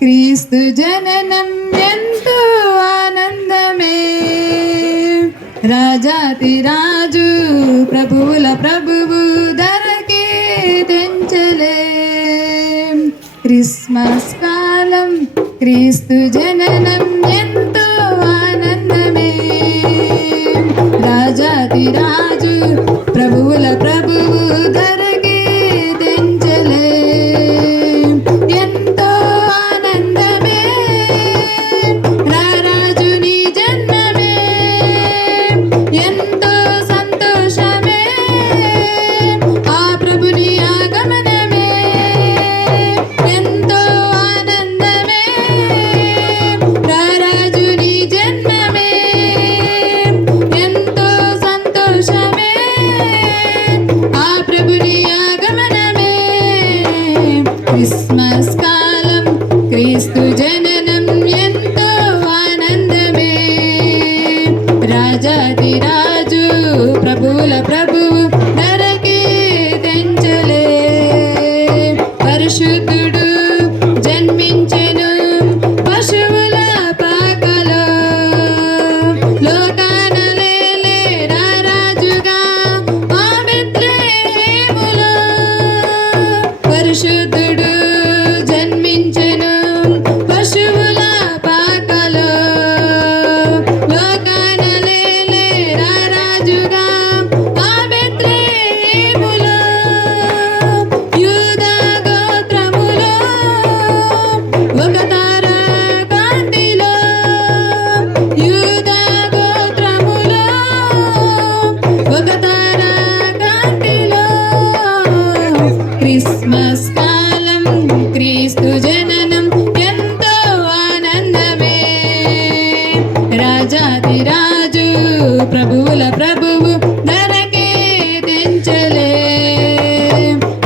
క్రీస్తు జననం ఎంతో ఆనందమే, రాజాతి రాజు ప్రభువుల ప్రభువు ధరకే తెంచలే. క్రిస్మస్ కాలం క్రీస్తు జననం ఎంతో ఆనందమే, రాజాతి రాజు ప్రభువుల ప్రభువు ధరకే తెంచలే. ఎంతో ఆనందమే రారాజుని జన్మమే, ఎంతో సంతోషమే ఆ ప్రభుని ఆగమనమే. ఎంతో ఆనందమే రారాజుని జన్మమే, ఎంతో సంతోషమే ఆ ప్రభుని ఆగమనమే. క్రిస్మస్ కాలం క్రీస్తు జననం ఎంతో ఆనందమే, రాజాది రాజు ప్రభువుల ప్రభువు ధరకే తెంచలే. పరిశుద్ధుడు జన్మించెను పశువుల పాకలో, లోకాన లేలే రారాజుగా ఆ బెత్లెహేములో. పరిశుద్ధుడు జన్మించెను పశువుల పాకలో, లోకాన లేలే రారాజుగా ఆ బెత్లెహేములో. యూదా గోత్రములో ఒక తార కాంతిలో, యూదా గోత్రములో ఒక తార కాంతిలో. క్రిస్మస్ కాలం క్రీస్తు జననం ఎంతో ఆనందమే, రాజాది రాజు ప్రభువుల ప్రభువు ధరకే తెంచలే.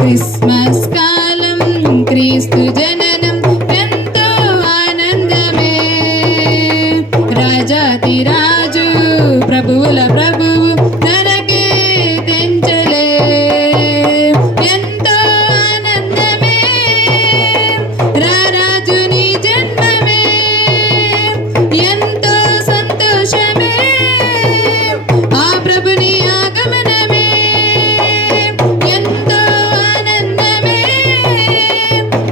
క్రిస్మస్ కాలం క్రీస్తు జననం ఎంతో ఆనందమే, రాజాది రాజు ప్రభువుల ప్రభువు ధరకే తెంచలే. ఎంతో ఆనందమే రారాజుని జన్మమే, ఎంతో సంతోషమే ఆ ప్రభుని ఆగమనమే. ఎంతో ఆనందమే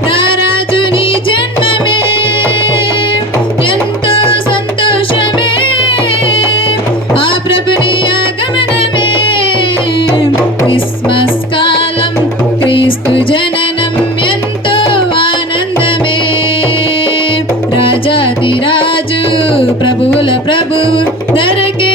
రారాజుని జన్మమే, ఎంతో సంతోషమే ఆ ప్రభుని ఆగమనమే. క్రిస్మస్ కాలం క్రీస్తు జననం ఎంతో ఆనందమే, రాజాది రాజు ప్రభువుల ప్రభువు ధరకే